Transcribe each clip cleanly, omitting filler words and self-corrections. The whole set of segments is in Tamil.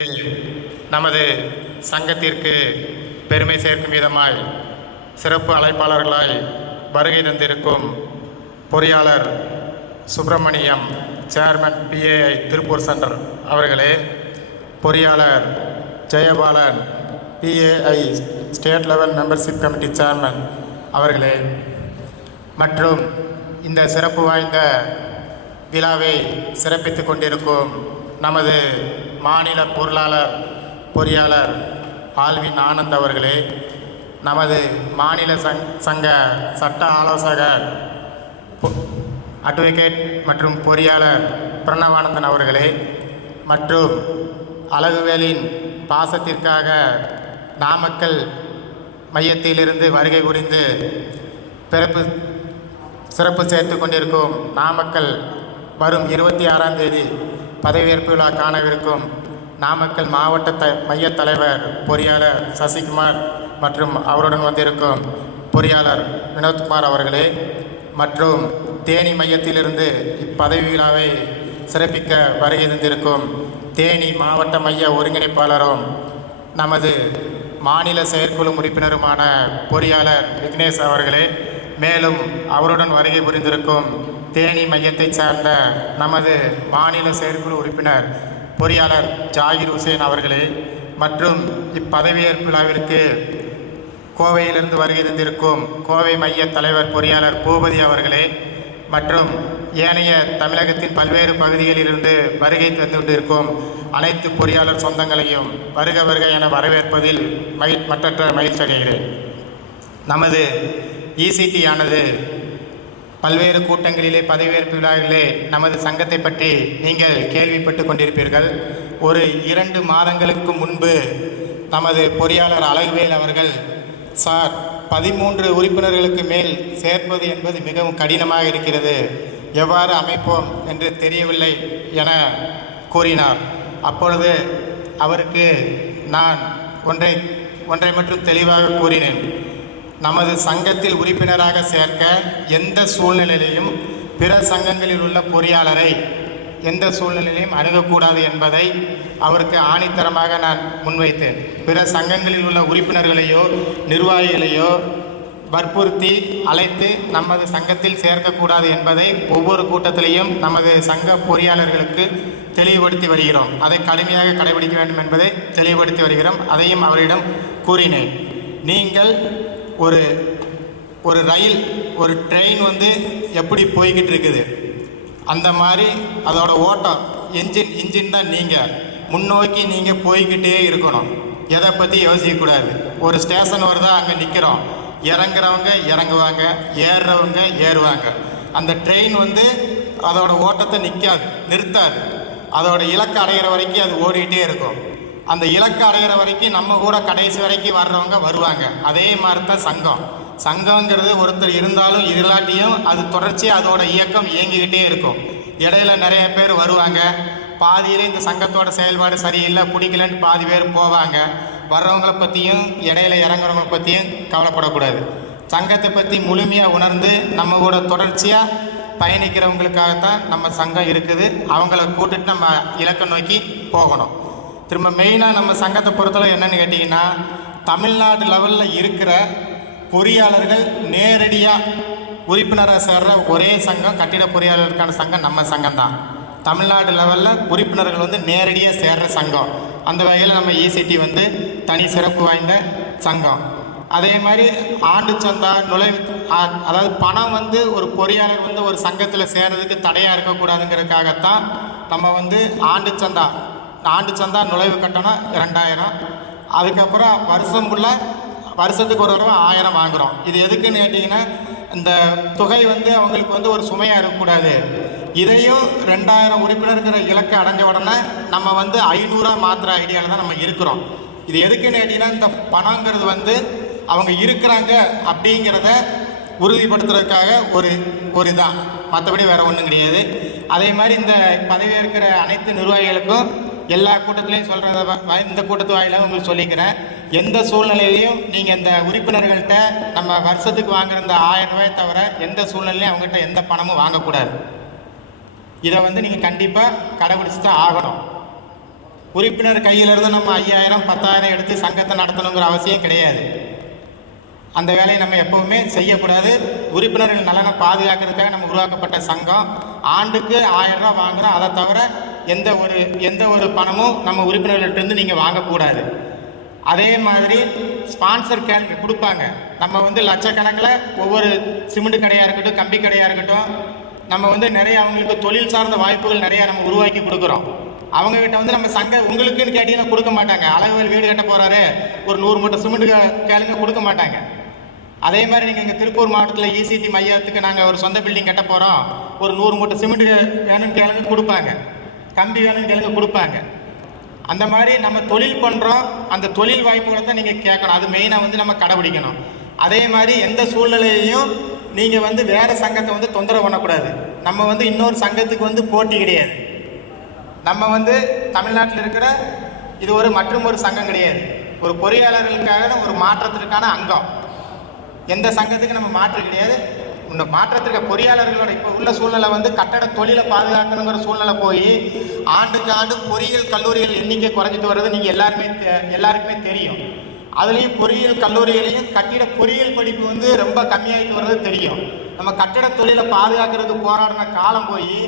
நமது சங்கத்திற்கு பெருமை சேர்க்கும் விதமாய் சிறப்பு அழைப்பாளர்களாய் வருகை தந்திருக்கும் பொறியாளர் Subramaniam, chairman PAI Tiruppur centre அவர்களே, பொறியாளர் Jayabalan, PAI state level membership committee chairman அவர்களே, மற்றும் இந்த சிறப்பு வாய்ந்த விழாவை சிறப்பித்துக் கொண்டிருக்கும் நமது மாநில பொறியாளர் ஆல்வின் ஆனந்த் அவர்களே, நமது மாநில சங்க சட்ட ஆலோசகர் அட்வொகேட் மற்றும் பொறியாளர் பிரணவானந்தன் அவர்களே, மற்றும் அழகுவேலின் பாசத்திற்காக நாமக்கல் மையத்திலிருந்து வருகை புரிந்து சிறப்பு சேர்த்து கொண்டிருக்கும் நாமக்கல் வரும் 26ஆம் தேதி பதவியேற்பு விழா காணவிருக்கும் நாமக்கல் மாவட்ட மைய தலைவர் பொறியாளர் சசிகுமார் மற்றும் அவருடன் வந்திருக்கும் பொறியாளர் வினோத்குமார் அவர்களே, மற்றும் தேனி மையத்திலிருந்து இப்பதவி விழாவை சிறப்பிக்க வருகை தந்திருக்கும் தேனி மாவட்ட மைய ஒருங்கிணைப்பாளரும் நமது மாநில செயற்குழு உறுப்பினருமான பொறியாளர் விக்னேஷ் அவர்களே, மேலும் அவருடன் வருகை புரிந்திருக்கும் தேனி மையத்தைச் சார்ந்த நமது மாநில செயற்குழு உறுப்பினர் பொறியாளர் ஜாகிர் ஹுசேன் அவர்களே, மற்றும் இப்பதவியேற்பு விழாவிற்கு கோவையிலிருந்து வருகை தந்திருக்கும் கோவை மைய தலைவர் பொறியாளர் பூபதி அவர்களே, மற்றும் ஏனைய தமிழகத்தின் பல்வேறு பகுதிகளிலிருந்து வருகை தந்து கொண்டிருக்கும் அனைத்து பொறியாளர் சொந்தங்களையும் வருக வருக என வரவேற்பதில் மற்றற்ற மகிழ்ச்சி அடைகிறேன். நமது ECT ஆனது பல்வேறு கூட்டங்களிலே பதவியேற்பு விழாவிலே நமது சங்கத்தை பற்றி நீங்கள் கேள்விப்பட்டு கொண்டிருப்பீர்கள். ஒரு 2 மாதங்களுக்கு முன்பு நமது பொறியாளர் அழகுவேல் அவர்கள், சார் 13 உறுப்பினர்களுக்கு மேல் சேர்ப்பது என்பது மிகவும் கடினமாக இருக்கிறது, எவ்வாறு அமைப்போம் என்று தெரியவில்லை என கூறினார். அப்பொழுது அவருக்கு நான் ஒன்றை மட்டும் தெளிவாக கூறினேன். நமது சங்கத்தில் உறுப்பினராக சேர்க்க எந்த சூழ்நிலையிலையும் பிற சங்கங்களில் உள்ள பொறியாளரை எந்த சூழ்நிலையிலையும் அணுகக்கூடாது என்பதை அவருக்கு ஆணித்தரமாக நான் முன்வைத்தேன். பிற சங்கங்களில் உள்ள உறுப்பினர்களையோ நிர்வாகிகளையோ வற்புறுத்தி அழைத்து நமது சங்கத்தில் சேர்க்கக்கூடாது என்பதை ஒவ்வொரு கூட்டத்திலையும் நமது சங்க பொறியாளர்களுக்கு தெளிவுபடுத்தி வருகிறோம். அதை கடுமையாக கடைபிடிக்க வேண்டும் என்பதை தெளிவுபடுத்தி வருகிறோம். அதையும் அவரிடம் கூறினேன். நீங்கள் ஒரு ரயில், ஒரு ட்ரெயின் எப்படி போய்கிட்டு இருக்குது, அந்த மாதிரி அதோட ஓட்டம் இன்ஜின் தான். நீங்கள் முன்னோக்கி நீங்கள் போய்கிட்டே இருக்கணும், எதை பற்றி யோசிக்கக்கூடாது. ஒரு ஸ்டேஷன் வருதா, அங்கே நிற்கிறோம், இறங்குறவங்க இறங்குவாங்க, ஏறுறவங்க ஏறுவாங்க. அந்த ட்ரெயின் அதோட ஓட்டத்தை நிறுத்தாது. அதோட இலக்கு அடைகிற வரைக்கும் அது ஓடிக்கிட்டே இருக்கும். அந்த இலக்கு அடைகிற வரைக்கும் நம்ம கூட கடைசி வரைக்கும் வர்றவங்க வருவாங்க. அதே மாதிரி தான் சங்கங்கிறது ஒருத்தர் இருந்தாலும் இல்லாட்டியும் அது தொடர்ச்சியாக அதோட இயக்கம் இயங்கிக்கிட்டே இருக்கும். இடையில நிறைய பேர் வருவாங்க, பாதியிலே இந்த சங்கத்தோட செயல்பாடு சரியில்லை பிடிக்கலன்னு பாதி பேர் போவாங்க. வர்றவங்களை பற்றியும் இடையில இறங்குறவங்களை பற்றியும் கவலைப்படக்கூடாது. சங்கத்தை பற்றி முழுமையாக உணர்ந்து நம்ம கூட தொடர்ச்சியாக பயணிக்கிறவங்களுக்காகத்தான் நம்ம சங்கம் இருக்குது. அவங்கள கூட்டிட்டு நம்ம இலக்கை நோக்கி போகணும். திரும்ப மெயினாக நம்ம சங்கத்தை பொறுத்தளவு என்னென்னு கேட்டிங்கன்னா, தமிழ்நாடு லெவலில் இருக்கிற பொறியாளர்கள் நேரடியாக உறுப்பினராக சேர்ற ஒரே சங்கம் கட்டிட பொறியாளர்களுக்கான சங்கம் நம்ம சங்கம்தான். தமிழ்நாடு லெவலில் உறுப்பினர்கள் நேரடியாக சேர்ற சங்கம். அந்த வகையில் நம்ம ECT தனி சிறப்பு வாய்ந்த சங்கம். அதே மாதிரி ஆண்டு சந்தா அதாவது பணம் ஒரு பொறியாளர் ஒரு சங்கத்தில் சேர்றதுக்கு தடையாக இருக்கக்கூடாதுங்கிறதுக்காகத்தான் நம்ம ஆண்டு சந்தா நுழைவு கட்டணம் 2000, அதுக்கப்புறம் வருஷத்துக்கு ஒரு தடவை 1000 வாங்குகிறோம். இது எதுக்குன்னு கேட்டிங்கன்னா, இந்த தொகை அவங்களுக்கு ஒரு சுமையாக இருக்கக்கூடாது. இதையும் 2000 உறுப்பினருங்கிற இலக்கை அடைஞ்ச உடனே நம்ம 500 மாத்திர ஐடியாவில் தான் நம்ம இருக்கிறோம். இது எதுக்குன்னு கேட்டிங்கன்னா, இந்த பணங்கிறது அவங்க இருக்கிறாங்க அப்படிங்கிறத உறுதிப்படுத்துறதுக்காக ஒரு இதான், மற்றபடி வேறு ஒன்றும் கிடையாது. அதே மாதிரி இந்த பதவியேற்கிற அனைத்து நிர்வாகிகளுக்கும் எல்லா கூட்டத்திலையும் சொல்கிறத இந்த கூட்டத்து வாயிலாக உங்களுக்கு சொல்லிக்கிறேன். எந்த சூழ்நிலையிலையும் நீங்கள் இந்த உறுப்பினர்கள்ட்ட நம்ம வருஷத்துக்கு வாங்குகிற இந்த 1000 ரூபாயை தவிர எந்த சூழ்நிலையும் அவங்ககிட்ட எந்த பணமும் வாங்கக்கூடாது. இதை நீங்கள் கண்டிப்பாக கடைபிடிச்சு தான் ஆகணும். உறுப்பினர் கையிலிருந்து நம்ம 5000 10,000 எடுத்து சங்கத்தை நடத்தணுங்கிற அவசியம் கிடையாது. அந்த வேலையை நம்ம எப்பவுமே செய்யக்கூடாது. உறுப்பினர்கள் நலனை பாதுகாக்கிறதுக்காக நம்ம உருவாக்கப்பட்ட சங்கம். ஆண்டுக்கு 1000 ரூபா வாங்குகிறோம். அதை தவிர எந்த ஒரு பணமும் நம்ம உறுப்பினர்கள்ட்டேருந்து நீங்கள் வாங்கக்கூடாது. அதே மாதிரி ஸ்பான்சர் கேள்வி கொடுப்பாங்க. நம்ம வந்து லட்சக்கணக்கில் ஒவ்வொரு சிமெண்ட் கடையாக இருக்கட்டும், கம்பி கடையாக இருக்கட்டும், நம்ம வந்து நிறைய அவங்களுக்கு தொழில் சார்ந்த வாய்ப்புகள் நிறையா நம்ம உருவாக்கி கொடுக்குறோம். அவங்ககிட்ட வந்து நம்ம உங்களுக்குன்னு கேட்டீங்கன்னா கொடுக்க மாட்டாங்க. அழகுவேல் வீடு கட்ட போகிறாரு, ஒரு 100 மூட்டை சிமெண்ட் கேளுங்க, கொடுக்க மாட்டாங்க. அதே மாதிரி நீங்கள் இங்கே திருப்பூர் மாவட்டத்தில் இசிடி மையத்துக்கு நாங்கள் ஒரு சொந்த பில்டிங் கட்ட போகிறோம், ஒரு 100 மூட்டை சிமெண்ட் வேணும்னு கேளுங்க, கொடுப்பாங்க. கம்பி வேணும்னு கேளுங்க, கொடுப்பாங்க. அந்த மாதிரி நம்ம தொழில் பண்ணுறோம், அந்த தொழில் வாய்ப்புகளை தான் நீங்கள் கேட்கணும். அது மெயினாக வந்து நம்ம கடைபிடிக்கணும். அதே மாதிரி எந்த சூழ்நிலையையும் நீங்கள் வந்து வேறு சங்கத்தை வந்து தொந்தரவு பண்ணக்கூடாது. நம்ம வந்து இன்னொரு சங்கத்துக்கு வந்து போட்டி கிடையாது. நம்ம வந்து தமிழ்நாட்டில் இருக்கிற இது மற்றும் ஒரு சங்கம் கிடையாது. ஒரு பொறியாளர்களுக்காக ஒரு மாற்றத்திற்கான அங்கம். எந்த சங்கத்துக்கு நம்ம மாற்று கிடையாது. இந்த மாற்றத்திற்கு பொறியாளர்களோட இப்போ உள்ள சூழ்நிலை வந்து கட்டட தொழிலை பாதுகாக்கணுங்கிற சூழ்நிலை போய் ஆண்டுக்கு ஆண்டு பொறியியல் கல்லூரிகள் எண்ணிக்கை குறைஞ்சிட்டு வர்றது நீங்கள் எல்லாருக்குமே தெரியும். அதுலேயும் பொறியியல் கல்லூரிகளையும் கட்டிட பொறியியல் படிப்பு வந்து ரொம்ப கம்மியாகிட்டு வர்றது தெரியும். நம்ம கட்டட தொழிலை பாதுகாக்கிறதுக்கு போராடின காலம் போய்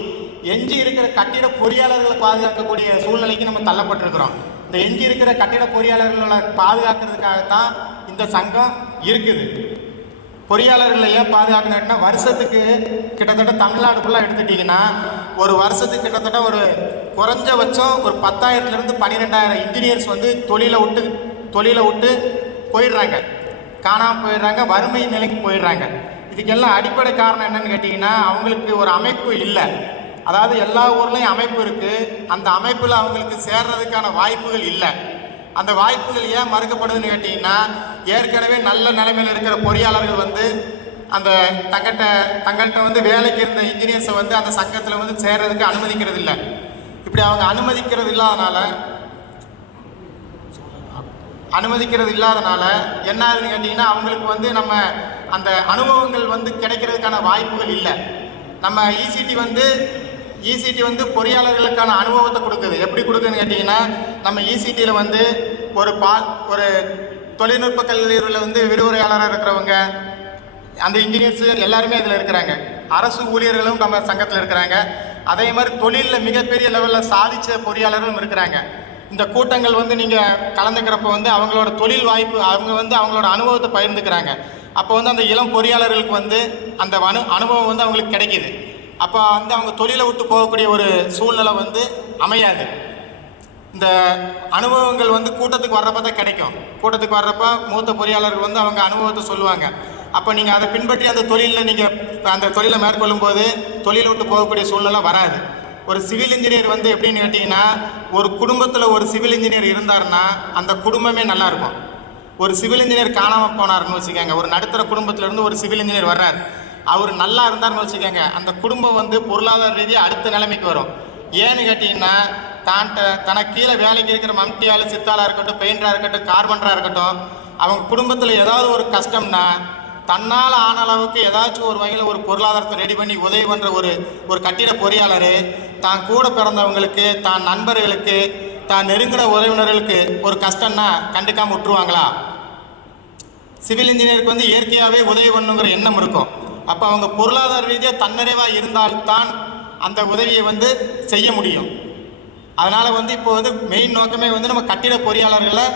எஞ்சி இருக்கிற கட்டிட பொறியாளர்களை பாதுகாக்கக்கூடிய சூழ்நிலைக்கு நம்ம தள்ளப்பட்டிருக்கிறோம். இந்த எஞ்சி இருக்கிற கட்டிட பொறியாளர்களை பாதுகாக்கிறதுக்காகத்தான் இந்த சங்கம் இருக்குது. பொறியாளர்களை ஏன் பாதுகாக்கணும்னா, வருஷத்துக்கு கிட்டத்தட்ட தமிழ்நாடு ஃபுல்லாக எடுத்துட்டிங்கன்னா ஒரு வருஷத்துக்கு கிட்டத்தட்ட ஒரு குறைஞ்சபட்சம் ஒரு 10,000 to 12,000 இன்ஜினியர்ஸ் வந்து தொழிலை விட்டு போயிடுறாங்க, காணாமல் போயிடுறாங்க, வறுமை நிலைக்கு போயிடுறாங்க. இதுக்கெல்லாம் அடிப்படை காரணம் என்னன்னு கேட்டிங்கன்னா, அவங்களுக்கு ஒரு அமைப்பு இல்லை. அதாவது எல்லா ஊர்லேயும் அமைப்பு இருக்குது, அந்த அமைப்பில் அவங்களுக்கு சேர்றதுக்கான வாய்ப்புகள் இல்லை. அந்த வாய்ப்புகள் ஏன் மறுக்கப்படுதுன்னு கேட்டிங்கன்னா, ஏற்கனவே நல்ல நிலைமையில் இருக்கிற பொறியாளர்கள் வந்து அந்த தங்கள்கிட்ட வந்து வேலைக்கு இருந்த இன்ஜினியர்ஸை வந்து அந்த சங்கத்தில் வந்து சேர்றதுக்கு அனுமதிக்கிறது இல்லை. இப்படி அவங்க அனுமதிக்கிறது இல்லாதனால என்ன ஆகுதுன்னு கேட்டிங்கன்னா, அவங்களுக்கு வந்து நம்ம அந்த அனுபவங்கள் வந்து கிடைக்கிறதுக்கான வாய்ப்புகள் இல்லை. நம்ம இசிடி வந்து பொறியாளர்களுக்கான அனுபவத்தை கொடுக்குது. எப்படி கொடுக்குதுன்னு கேட்டிங்கன்னா, நம்ம இசிடியில் வந்து ஒரு தொழில்நுட்ப கல்லூரியில் வந்து விரிவுரையாளராக இருக்கிறவங்க, அந்த இன்ஜினியர்ஸு எல்லாருமே அதில் இருக்கிறாங்க. அரசு ஊழியர்களும் நம்ம சங்கத்தில் இருக்கிறாங்க. அதே மாதிரி தொழிலில் மிகப்பெரிய லெவலில் சாதித்த பொறியாளர்களும் இருக்கிறாங்க. இந்த கூட்டங்கள் வந்து நீங்கள் கலந்துக்கிறப்போ வந்து அவங்களோட தொழில் வாய்ப்பு, அவங்க வந்து அவங்களோட அனுபவத்தை பகிர்ந்துக்கிறாங்க. அப்போ வந்து அந்த இளம் பொறியாளர்களுக்கு வந்து அந்த அனுபவம் வந்து அவங்களுக்கு கிடைக்கிது. அப்போ வந்து அவங்க தொழிலை விட்டு போகக்கூடிய ஒரு சூழ்நிலை வந்து அமையாது. இந்த அனுபவங்கள் வந்து கூட்டத்துக்கு வர்றப்ப தான் கிடைக்கும். கூட்டத்துக்கு வர்றப்ப மூத்த பொறியாளர்கள் வந்து அவங்க அனுபவத்தை சொல்லுவாங்க. அப்போ நீங்கள் அதை பின்பற்றி அந்த தொழிலை மேற்கொள்ளும் போது தொழிலை விட்டு போகக்கூடிய சூழ்நிலை வராது. ஒரு சிவில் இன்ஜினியர் வந்து எப்படின்னு கேட்டிங்கன்னா, ஒரு குடும்பத்தில் ஒரு சிவில் இன்ஜினியர் இருந்தாருன்னா அந்த குடும்பமே நல்லாயிருக்கும். ஒரு சிவில் இன்ஜினியர் காணாமல் போனார்னு வச்சுக்கோங்க, ஒரு நடுத்தர குடும்பத்திலேருந்து ஒரு சிவில் இன்ஜினியர் வர்றார், அவர் நல்லா இருந்தார்னு வச்சுக்கோங்க, அந்த குடும்பம் வந்து பொருளாதார ரீதியாக அடுத்த நிலைமைக்கு வரும். ஏன்னு கேட்டிங்கன்னா, தனக்கு கீழே வேலைக்கு இருக்கிற மம்டியால் சித்தாலாக இருக்கட்டும், பெயிண்டராக இருக்கட்டும், கார்பெண்டராக இருக்கட்டும், அவங்க குடும்பத்தில் ஏதாவது ஒரு கஷ்டம்னா தன்னால் ஆன அளவுக்கு ஏதாச்சும் ஒரு வகையில் ஒரு பொருளாதாரத்தை ரெடி பண்ணி உதவி பண்ணுற ஒரு கட்டிட பொறியாளர் தான் கூட பிறந்தவங்களுக்கு, தான் நண்பர்களுக்கு, தான் நெருங்கின உறவினர்களுக்கு ஒரு கஷ்டம்னா கண்டுக்காமல் விட்டுருவாங்களா? சிவில் இன்ஜினியருக்கு வந்து இயற்கையாகவே உதவி பண்ணுங்கிற எண்ணம் இருக்கும். அப்போ அவங்க பொருளாதார ரீதியாக தன்னிறைவாக இருந்தால்தான் அந்த உதவியை வந்து செய்ய முடியும். அதனால் வந்து இப்போ வந்து மெயின் நோக்கமே வந்து நம்ம கட்டிட பொறியாளர்களை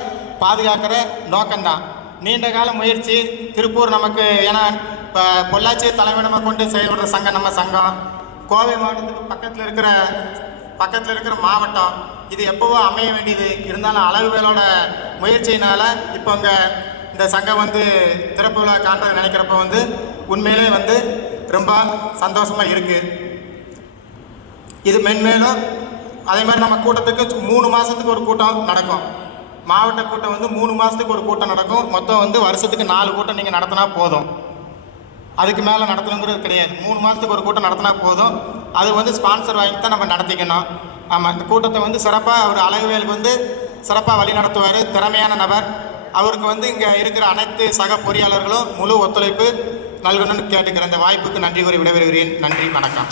பாதுகாக்கிற நோக்கம்தான். நீண்ட கால முயற்சி. திருப்பூர் நமக்கு ஏன்னா இப்போ பொள்ளாச்சி தலைமையிடமாக கொண்டு செயல்படுற சங்கம் நம்ம சங்கம். கோவை மாவட்டத்துக்கு பக்கத்தில் இருக்கிற மாவட்டம். இது எப்போவோ அமைய வேண்டியது. இருந்தாலும் அழகுவேலோட முயற்சியினால் இப்போ இந்த சங்கம் வந்து திறப்பு விழா காண்றதை நினைக்கிறப்ப வந்து உண்மையிலே வந்து ரொம்ப சந்தோஷமாக இருக்குது. இது மென்மேலும் அதே மாதிரி நம்ம கூட்டத்துக்கு 3 மாதத்துக்கு ஒரு கூட்டம் நடக்கும். மாவட்ட கூட்டம் வந்து 3 மாதத்துக்கு ஒரு கூட்டம் நடக்கும். மொத்தம் வந்து வருஷத்துக்கு 4 கூட்டம் நீங்கள் நடத்தினா போதும். அதுக்கு மேலே நடத்தணுங்கிறது கிடையாது. 3 மாதத்துக்கு ஒரு கூட்டம் நடத்தினா போதும். அது வந்து ஸ்பான்சர் வாங்கி தான் நம்ம நடத்திக்கணும். ஆமாம், இந்த கூட்டத்தை வந்து சிறப்பாக அவர் அழகுவேலுக்கு வந்து சிறப்பாக வழி நடத்துவார். திறமையான நபர். அவருக்கு வந்து இங்கே இருக்கிற அனைத்து சக பொறியாளர்களும் முழு ஒத்துழைப்பு நல்கணும்னு கேட்டுக்கிறேன். இந்த வாய்ப்புக்கு நன்றி கூறி விடைபெறுகிறேன். நன்றி, வணக்கம்.